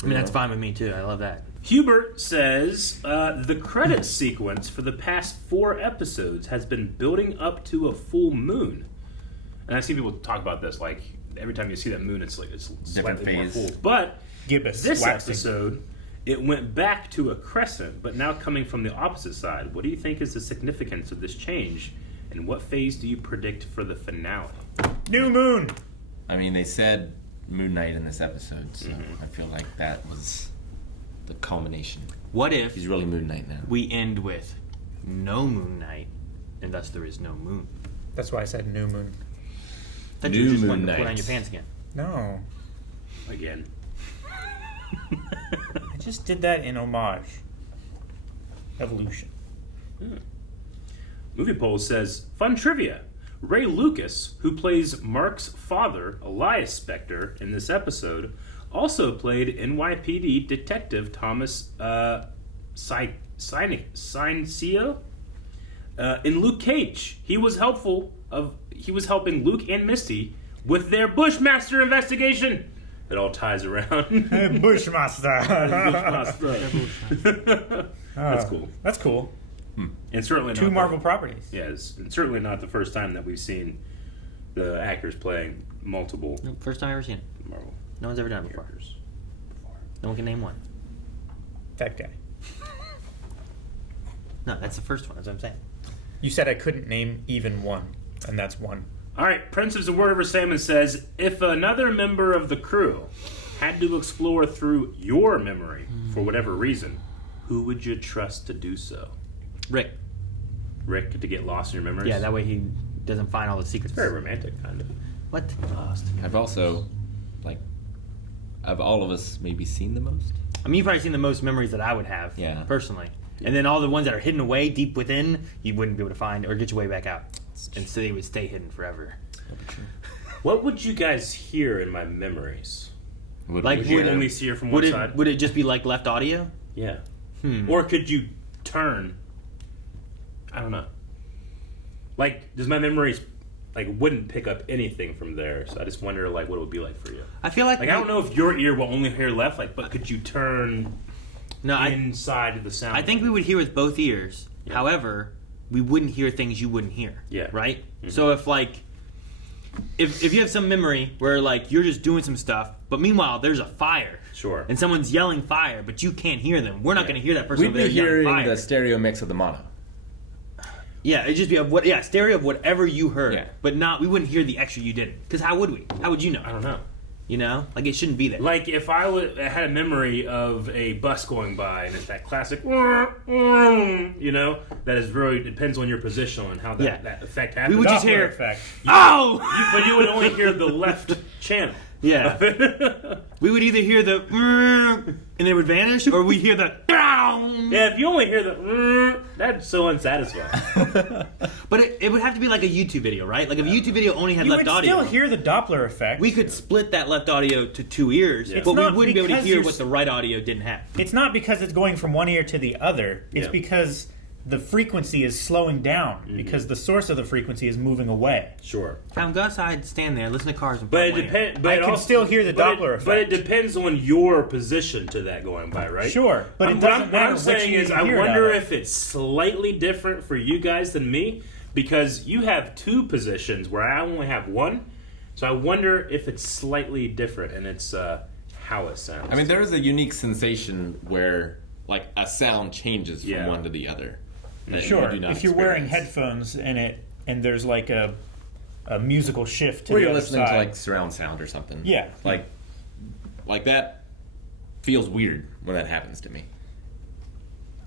I mean, that's fine with me, too. I love that. Hubert says the credit sequence for the past 4 episodes has been building up to a full moon. And I see people talk about this, like, every time you see that moon, it's like it's slightly more full. But this episode, it went back to a crescent, but now coming from the opposite side. What do you think is the significance of this change, and what phase do you predict for the finale? New moon! I mean, they said Moon Knight in this episode, so I feel like that was the culmination. What if he's really Moon Knight now? We end with no Moon Knight, and thus there is no moon. That's why I said new moon. That you just wanted to put on your pants again. No. Again. I just did that in homage. Evolution. Movie Poll says, fun trivia. Ray Lucas, who plays Mark's father, Elias Spector, in this episode, also played NYPD Detective Thomas Ciancio. In Luke Cage, he was helping Luke and Misty with their Bushmaster investigation. It all ties around. Bushmaster. That's cool. That's cool. And certainly Two not Marvel properties. Yes, and certainly not the first time that we've seen the actors playing multiple. Nope, first time I've ever seen it. Marvel. No one's ever done it before. No one can name one. That guy. No, that's the first one. That's what I'm saying. You said I couldn't name even one, and that's one. All right, Prince of the Word Over Salmon says, if another member of the crew had to explore through your memory for whatever reason, who would you trust to do so? Rick. Rick, to get lost in your memories? Yeah, that way he doesn't find all the secrets. It's very romantic, kind of. What? Lost. I've also, like, of all of us, maybe seen the most. I mean, you've probably seen the most memories that I would have, personally. And then all the ones that are hidden away deep within, you wouldn't be able to find or get your way back out. And so they would stay hidden forever. What would you guys hear in my memories? Would you only see her from one side? Would it just be like left audio? Yeah. Or could you turn? I don't know. Like, does my memories wouldn't pick up anything from there? So I just wonder what it would be like for you. I feel like I don't know if your ear will only hear left, but could you turn? Inside of the sound. I think we would hear with both ears. Yeah. However, we wouldn't hear things you wouldn't hear. Yeah. Right. Mm-hmm. So if you have some memory where you're just doing some stuff, but meanwhile there's a fire. Sure. And someone's yelling fire, but you can't hear them. We're not going to hear that person. We'd be hearing the stereo mix of the mono. Yeah, it'd just be stereo of whatever you heard, but we wouldn't hear the extra you didn't. Because how would we? How would you know? I don't know. You know, it shouldn't be there. Like if I had a memory of a bus going by and it's that classic, that is very depends on your position and how that effect happens. We would just hear effect. But you would only hear the left channel. Yeah. We would either hear the and it would vanish, or we hear the yeah. If you only hear the that's so unsatisfying. But it would have to be like a YouTube video, right? Like if a YouTube video only had left audio, you would still hear the Doppler effect. We could split that left audio to 2 ears, but we wouldn't be able to hear what the right audio didn't have. It's not because it's going from one ear to the other. It's because the frequency is slowing down because the source of the frequency is moving away. Sure. Go outside, stand there, listen to cars. And but it depends. But I can still hear the Doppler effect. But it depends on your position to that going by, right? Sure, but what I'm saying is, I wonder if it's slightly different for you guys than me because you have 2 positions where I only have 1. So I wonder if it's slightly different and it's how it sounds. I mean, there is a unique sensation where a sound changes from one to the other. Sure, if you're wearing headphones and there's a musical shift to or the you're other listening side. to surround sound or something. Yeah. Like that feels weird when that happens to me.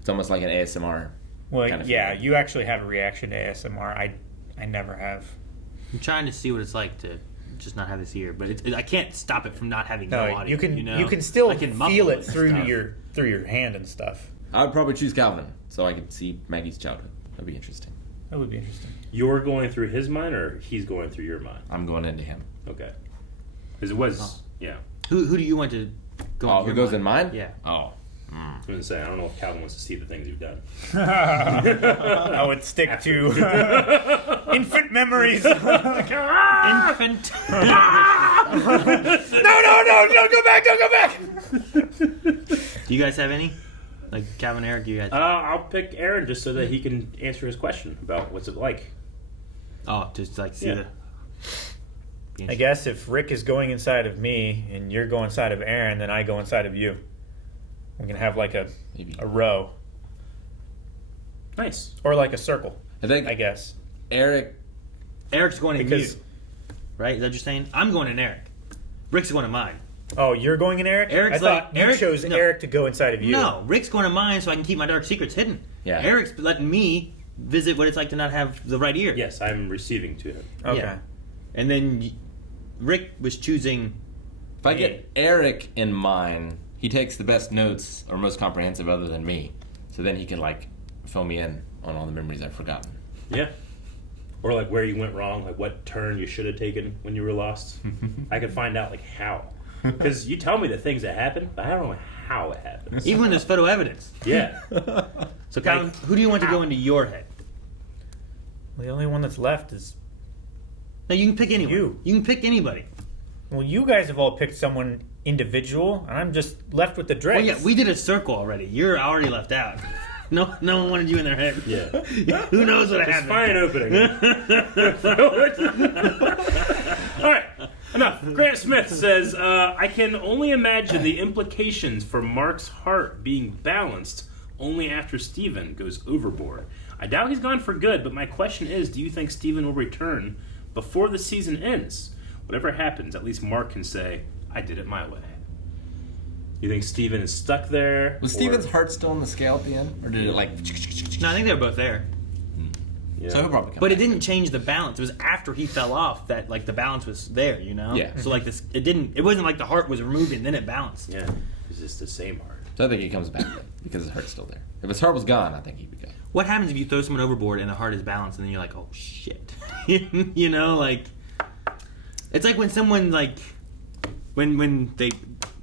It's almost like an ASMR. Well, kind of yeah, feeling. you actually have a reaction to ASMR. I never have. I'm trying to see what it's like to just not have this ear, but I can't stop it from not having no audio. you can you know? you can still I can muffle feel it it and through stuff. your hand and stuff. I would probably choose Calvin, so I could see Maggie's childhood. That'd be interesting. That would be interesting. You're going through his mind, or he's going through your mind? I'm going into him. Okay. Because it was, yeah. Who do you want to go? Oh, in who your goes mind? in mine? Yeah. Oh. I was going to say, I don't know if Calvin wants to see the things you've done. I would stick to infant memories. Infant. No, don't go back, don't go back. Do you guys have any? Like Calvin, Eric, you guys? I'll pick Aaron just so that he can answer his question about what's it like. Oh, just like see Yeah. the. I guess if Rick is going inside of me and you're going inside of Aaron, then I go inside of you. We can have like a row. Nice. Or like a circle, I guess. Eric's going in Because- you. Right? Is that what you're saying? I'm going in Eric. Rick's going to mine. Oh, you're going in Eric? Eric's I thought like- you Eric- chose no. Eric to go inside of you. No, Rick's going to mine so I can keep my dark secrets hidden. Yeah. Eric's letting me visit what it's like to not have the right ear. Yes, I'm receiving to him. Okay. Yeah. And then Rick was choosing. If I get Eric in mine, he takes the best notes or most comprehensive other than me. So then he can like fill me in on all the memories I've forgotten. Yeah. Or like where you went wrong, like what turn you should have taken when you were lost. I could find out like how. Because you tell me the things that happen, but I don't know how it happens. Even when there's photo evidence. Yeah. So, Colin, who do you want to go into your head? Well, the only one that's left is... No, you can pick anyone. You. You can pick anybody. Well, you guys have all picked someone individual, and I'm just left with the dregs. Well, yeah, we did a circle already. You're already left out. No one wanted you in their head. Yeah. Who knows what Just happened? find an opening. All right. Enough. Grant Smith says, I can only imagine the implications for Mark's heart being balanced only after Steven goes overboard. I doubt he's gone for good, but my question is, do you think Steven will return before the season ends? Whatever happens, at least Mark can say, I did it my way. You think Steven is stuck there? Was Steven's heart still in the scale at the end? Or did it like... No, I think they were both there. Yeah. So he'll probably come But it back. didn't change the balance. It was after he fell off that like the balance was there, you know? Yeah. So like this, it wasn't like the heart was removed and then it balanced. Yeah. It's just the same heart. So I think he comes back then, because his heart's still there. If his heart was gone, I think he'd be gone. What happens if you throw someone overboard and the heart is balanced and then you're like, oh shit. You know, like it's like when someone like when they've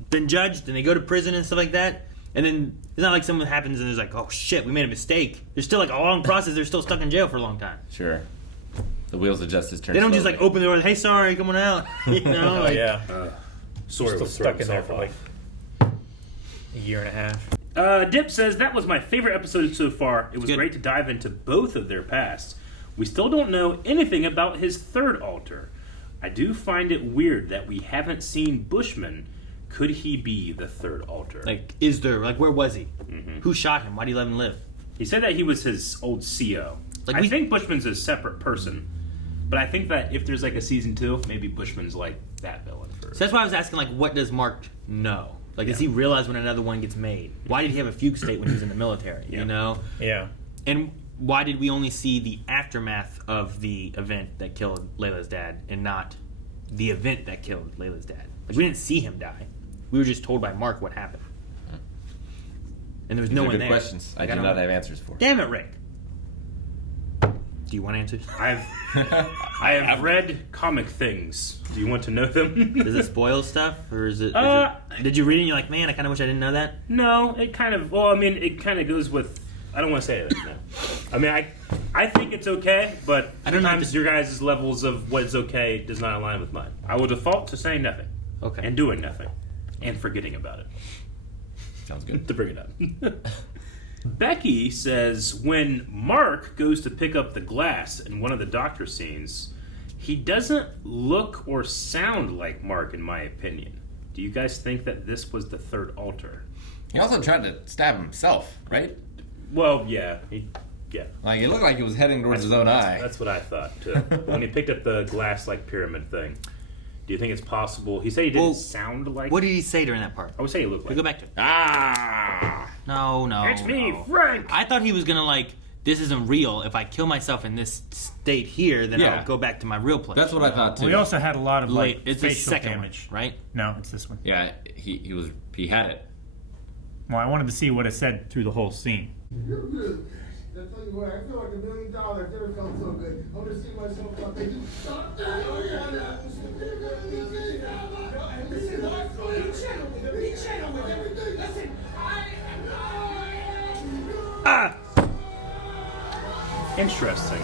been judged and they go to prison and stuff like that, and then it's not like something happens and there's like, oh shit, we made a mistake. There's still like a long process. They're still stuck in jail for a long time. Sure. The wheels of justice turn They don't just slowly. like open the door and hey, sorry, come on out. You know, Oh, like, yeah. Sorry, Still was throwing stuck in there for himself like off. a year and a half. Dip says, that was my favorite episode so far. It was Good. great to dive into both of their pasts. We still don't know anything about his third alter. I do find it weird that we haven't seen Bushman. Could he be the third alter? like is there like where was he? Mm-hmm. Who shot him? Why did he let him live? He said that he was his old CO. Like I we- think Bushman's a separate person. But I think that if there's like a season 2, maybe Bushman's like that villain first. So that's why I was asking like what does Mark know? Like does he realize when another one gets made? Why did he have a fugue state when he was in the military? Yeah. You know? Yeah. And why did we only see the aftermath of the event that killed Layla's dad and not the event that killed Layla's dad? Like we didn't see him die. We were just told by Mark what happened. And there was These no are one good there. questions. I Like, do don't not know. have answers for. Damn it, Rick. Do you want answers? I have read comic things. Do you want to know them? Does it spoil stuff? Or is it... did you read it and you're like, man, I kind of wish I didn't know that? No, it kind of. Well, I mean, it kind of goes with. I don't want to say it. No. I mean, I think it's okay, but I don't know sometimes your guys' levels of what is okay does not align with mine. I will default to saying nothing. Okay. And doing nothing, and forgetting about it. Sounds good. To bring it up. Becky says when Mark goes to pick up the glass in one of the doctor scenes, he doesn't look or sound like Mark, in my opinion. Do you guys think that this was the third alter? He also tried to stab himself, right? Well, yeah. Yeah. Like, it looked like he was heading towards his own eye. That's what I thought, too. When he picked up the glass-like pyramid thing. Do Do you think it's possible? He said he didn't sound like. What did he say during that part? I would say he looked like. Go back to it. No. It's me, Frank. I thought he was gonna this isn't real. If I kill myself in this state here, then I'll go back to my real place. That's what I thought too. We also had a lot of it's facial the second damage, one, right? No, it's this one. Yeah, he had it. Well, I wanted to see what it said through the whole scene. I tell you what, I feel like $1 million. I've never felt so good. I'm gonna see myself out there. Stop that! Oh, yeah, listen, be gentle with everything. Listen, Interesting.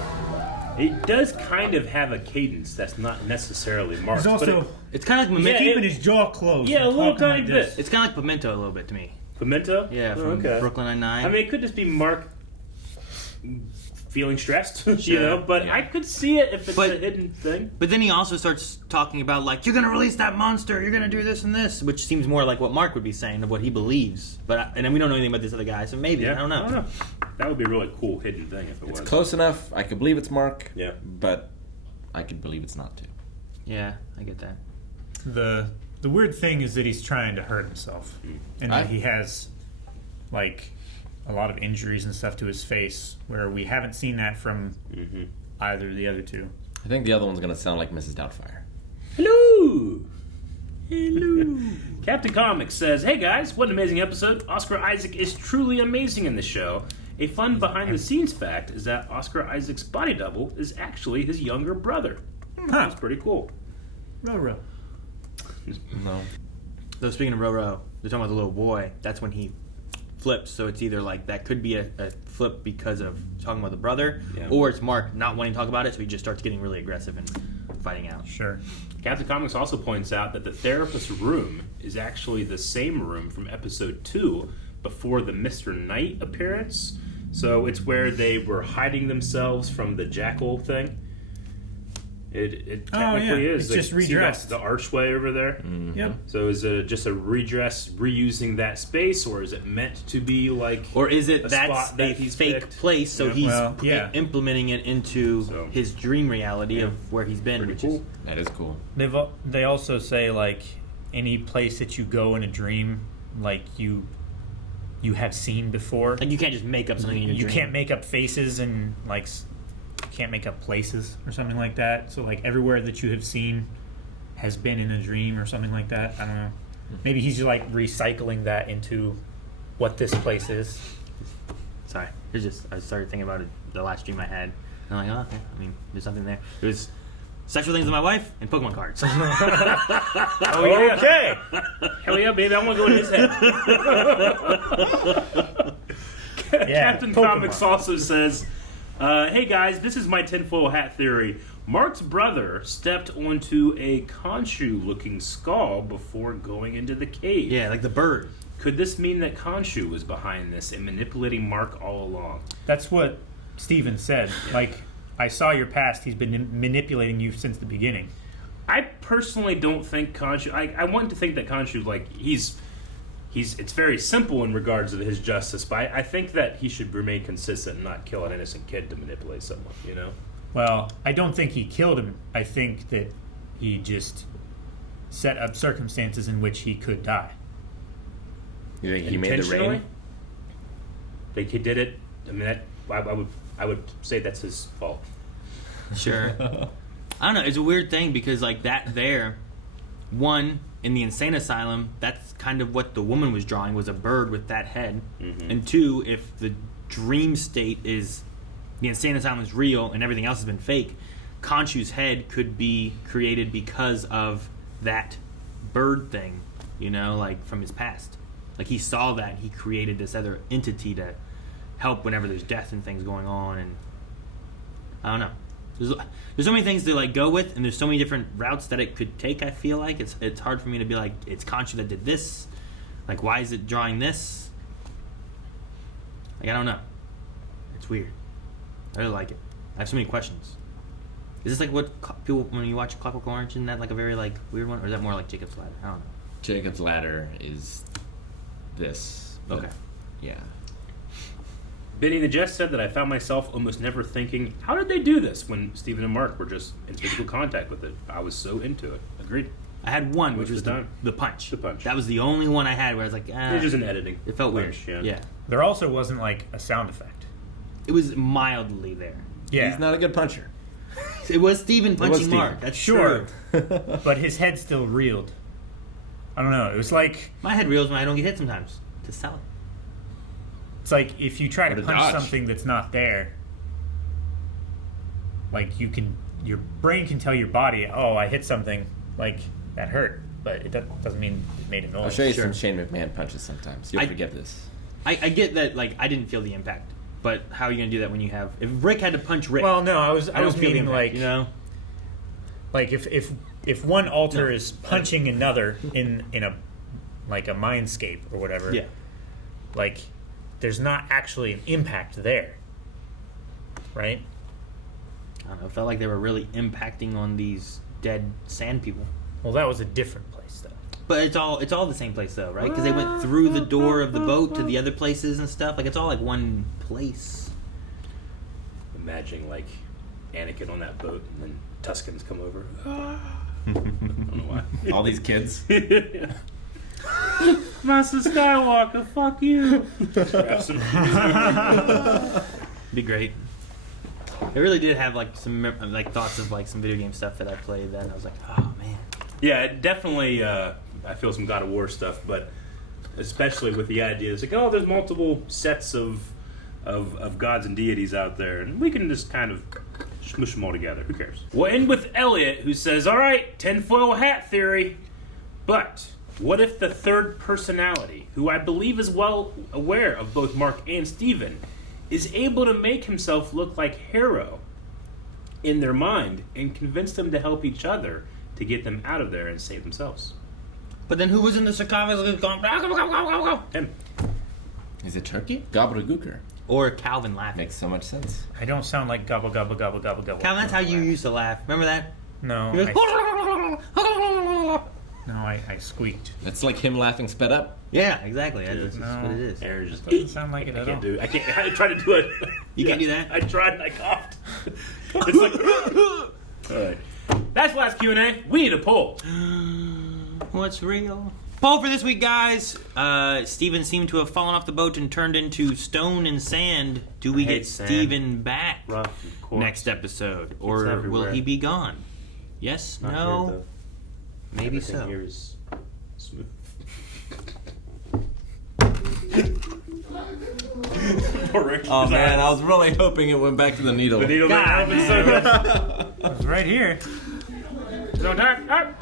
It does kind of have a cadence that's not necessarily marked. It's also it's kind of like Memento. keeping his jaw closed. Yeah, a little tiny like bit. It's kind of like Memento a little bit to me. Pimento? Yeah, from Brooklyn Nine-Nine. I mean, it could just be Mark feeling stressed, Sure. but I could see it if it's a hidden thing. But then he also starts talking about, you're going to release that monster, you're going to do this and this, which seems more like what Mark would be saying of what he believes. And then we don't know anything about this other guy, so maybe, I don't know. That would be a really cool hidden thing if it was. It's close enough. I could believe it's Mark. Yeah. But I could believe it's not too. Yeah, I get that. The weird thing is that he's trying to hurt himself, and that he has a lot of injuries and stuff to his face, where we haven't seen that from either of the other two. I think the other one's gonna sound like Mrs. Doubtfire. Hello. Captain Comics says, "Hey guys, what an amazing episode! Oscar Isaac is truly amazing in the show. A fun behind-the-scenes fact is that Oscar Isaac's body double is actually his younger brother. That's pretty cool." Ro. No. So speaking of Roro, they're talking about the little boy. That's when he flips. So it's either that could be a flip because of talking about the brother, or it's Mark not wanting to talk about it, so he just starts getting really aggressive and fighting out. Sure. Captain Comics also points out that the therapist's room is actually the same room from episode 2 before the Mr. Knight appearance. So it's where they were hiding themselves from the jackal thing. It technically is. It's just redressed. The archway over there. Mm-hmm. Yep. So is it just a redress, reusing that space, or is it meant to be or is it that's a fake place? So he's implementing it into his dream reality of where he's been. Pretty cool. That is cool. They also say any place that you go in a dream, you have seen before. You can't just make up something in your dream. You can't make up faces and can't make up places or something like that. So everywhere that you have seen has been in a dream or something like that. I don't know. Maybe he's just recycling that into what this place is. Sorry, I started thinking about it the last dream I had. And I'm okay. I mean, there's something there. There was sexual things with my wife and Pokemon cards. Oh yeah. Okay. Hell yeah, baby! I want to go in his head. Captain Comics also says, "Hey guys, this is my tinfoil hat theory. Mark's brother stepped onto a Khonshu-looking skull before going into the cave. Yeah, like the bird. Could this mean that Khonshu was behind this and manipulating Mark all along?" That's what Steven said. I saw your past. He's been manipulating you since the beginning. I personally don't think Khonshu... I want to think that Khonshu, he's it's very simple in regards to his justice, but I think that he should remain consistent and not kill an innocent kid to manipulate someone, Well, I don't think he killed him. I think that he just set up circumstances in which he could die. You think he made the rain? Think he did it? I mean, I would say that's his fault. Sure. I don't know. It's a weird thing because one, in the insane asylum, that's kind of what the woman was drawing, was a bird with that head. Mm-hmm. And two, if the dream state is the insane asylum is real and everything else has been fake, Khonshu's head could be created because of that bird thing, from his past. He saw that and he created this other entity to help whenever there's death and things going on. And I don't know. There's so many things to go with, and there's so many different routes that it could take. I feel like it's hard for me to be it's Khonshu that did this. Why is it drawing this? I don't know. It's weird. I really like it. I have so many questions. Is this what people, when you watch Clockwork Orange, isn't that a very weird one, or is that more like Jacob's Ladder? I don't know. Jacob's Ladder is this. Okay. Yeah. Benny the Jest said that I found myself almost never thinking, how did they do this when Stephen and Mark were just in physical contact with it? I was so into it. Agreed. I had one, which was the punch. The punch. That was the only one I had where I was like, ah. It's just an editing. It felt weird. Punch, Yeah. There also wasn't like a sound effect. It was mildly there. Yeah. He's not a good puncher. It was Steven punching Steven. Mark. That's Sure. true. But his head still reeled. I don't know. It was like My head reels when I don't get hit sometimes. To sell it. it's like if you try to Or to punch dodge. something that's not there, like your brain can tell your body, oh, I hit something, like that hurt, but it doesn't mean it made a noise. I'll show you some Shane McMahon punches sometimes. You'll forget this. I get that, like, I didn't feel the impact. But how are you going to do that when you have... If Rick had to punch Rick... Well, no, I was don't feel the meaning impact, like... You know? Like if one alter is punching another in a like a mindscape or whatever, Yeah. like there's not actually an impact there, right? I don't know. It felt like they were really impacting on these dead sand people. Well, that was a different place though. But it's all the same place though, right? Because they went through the door of the boat to the other places and stuff. Like it's all like one place. Imagining like Anakin on that boat and then Tuscans come over. I don't know why. All these kids. Master Skywalker, fuck you. Be great. It really did have like some like thoughts of like some video game stuff that I played. That I was like, oh man. Yeah, it definitely. I feel some God of War stuff, but especially with the idea, it's like, oh, there's multiple sets of gods and deities out there, and we can just kind of smush them all together. Who cares? We'll end with Elliot, who says, all right, tinfoil hat theory, but what if the third personality, who I believe is well aware of both Mark and Steven, is able to make himself look like Harrow in their mind and convince them to help each other to get them out of there and save themselves? But then who was in the sarcophagus going, go? Him. Is it turkey? Gobbledygooker. Or Calvin laughing. Makes so much sense. I don't sound like gobble gobble gobble gobble gobble. Calvin, that's how you used to laugh. Remember that? No, He goes, I squeaked. It's like him laughing sped up. yeah, exactly. That's No. what it is. Aaron just Doesn't sound like it I at can't all. do. I can't. I tried to do it. You can't do that? I tried and I coughed. It's like. All right. That's last Q&A. We need a poll. What's real? Poll for this week, guys. Steven seemed to have fallen off the boat and turned into stone and sand. Do we I hate get sand. Steven back Rough, coarse. next episode? Or will everywhere. he be gone? Yes? Not No? here, though. Maybe Everything so. here is smooth. Oh man, I was really hoping it went back to the needle. The needle man is so good. It was right here. No time.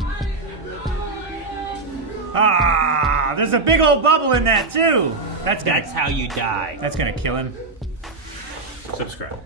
Ah, there's a big old bubble in that too. That's That's how you die. gonna kill him. Subscribe.